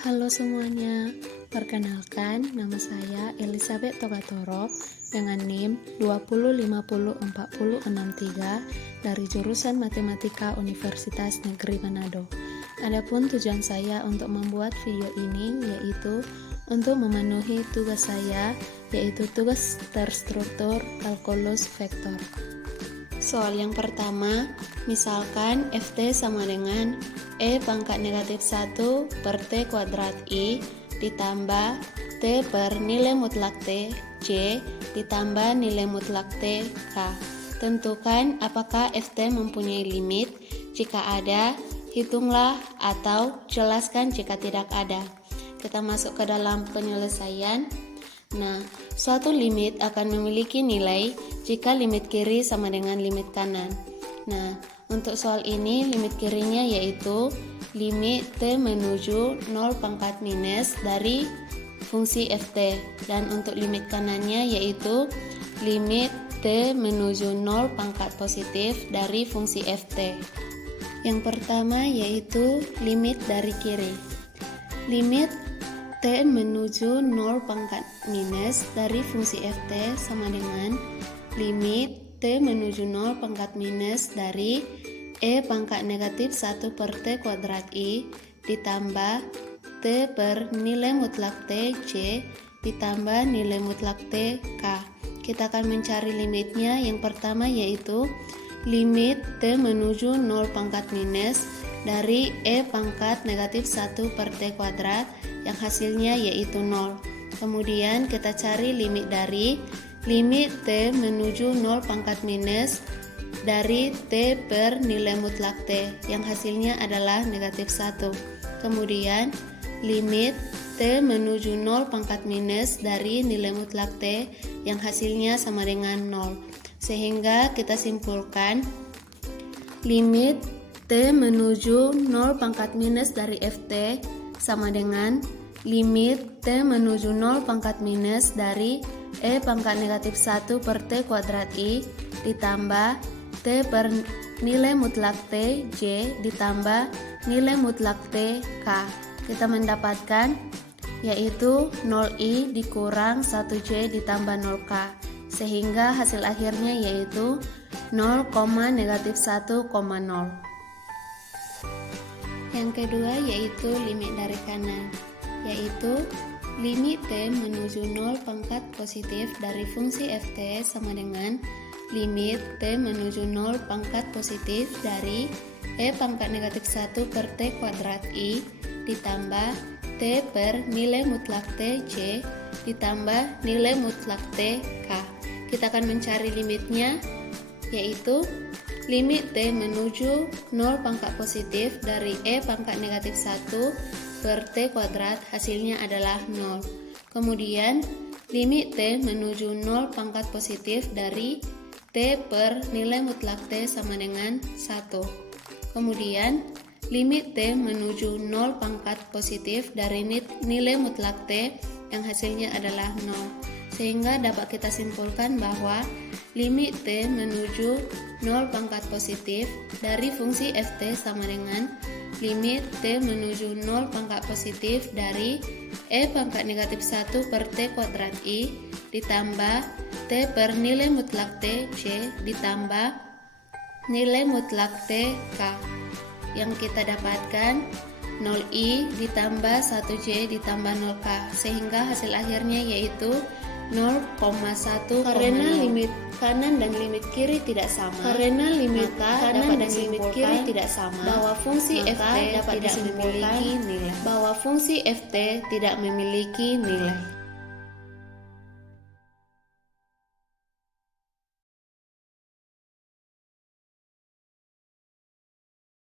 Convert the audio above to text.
Halo semuanya, perkenalkan nama saya Elizabeth Togatorop dengan NIM 20504063 dari jurusan Matematika Universitas Negeri Manado. Adapun tujuan saya untuk membuat video ini yaitu untuk memenuhi tugas saya, yaitu tugas terstruktur kalkulus vektor. Soal yang pertama, misalkan Ft sama dengan E pangkat negatif 1 per T kuadrat I ditambah T per nilai mutlak T C ditambah nilai mutlak T K. Tentukan apakah Ft mempunyai limit. Jika ada, hitunglah atau jelaskan jika tidak ada. Kita masuk ke dalam penyelesaian. Nah, suatu limit akan memiliki nilai jika limit kiri sama dengan limit kanan. Nah, untuk soal ini limit kirinya yaitu limit T menuju 0 pangkat minus dari fungsi Ft, dan untuk limit kanannya yaitu limit T menuju 0 pangkat positif dari fungsi Ft. Yang pertama yaitu limit dari kiri. Limit T menuju 0 pangkat minus dari fungsi Ft sama dengan limit T menuju 0 pangkat minus dari E pangkat negatif 1 per T kuadrat I ditambah T per nilai mutlak T C ditambah nilai mutlak T K. Kita akan mencari limitnya. Yang pertama yaitu limit T menuju 0 pangkat minus dari E pangkat negatif 1 per T kuadrat yang hasilnya yaitu 0. Kemudian kita cari limit dari limit T menuju 0 pangkat minus dari T per nilai mutlak T yang hasilnya adalah negatif 1. Kemudian limit T menuju 0 pangkat minus dari nilai mutlak T yang hasilnya sama dengan 0. Sehingga kita simpulkan limit T menuju 0 pangkat minus dari Ft sama dengan limit T menuju 0 pangkat minus dari E pangkat negatif 1 per T kuadrat I ditambah T per nilai mutlak T J ditambah nilai mutlak T K. Kita mendapatkan yaitu 0I dikurang 1J ditambah 0K, sehingga hasil akhirnya yaitu 0, negatif 1,0. Yang kedua yaitu limit dari kanan, yaitu limit T menuju 0 pangkat positif dari fungsi Ft sama dengan limit T menuju 0 pangkat positif dari E pangkat negatif 1 per T kuadrat I ditambah T per nilai mutlak T C ditambah nilai mutlak T K. Kita akan mencari limitnya, yaitu limit T menuju 0 pangkat positif dari E pangkat negatif 1 per T kuadrat hasilnya adalah 0. Kemudian limit T menuju 0 pangkat positif dari T per nilai mutlak T sama dengan 1. Kemudian limit T menuju 0 pangkat positif dari nilai mutlak T yang hasilnya adalah 0. Sehingga dapat kita simpulkan bahwa limit T menuju 0 pangkat positif dari fungsi Ft sama dengan limit T menuju 0 pangkat positif dari E pangkat negatif 1 per T kuadrat I ditambah T per nilai mutlak T C ditambah nilai mutlak T K. Yang kita dapatkan 0I ditambah 1J ditambah 0K, sehingga hasil akhirnya yaitu 0,1. Karena limit kanan dan limit kiri tidak sama, kanan dan limit kiri tidak sama, bahwa fungsi Ft tidak memiliki nilai.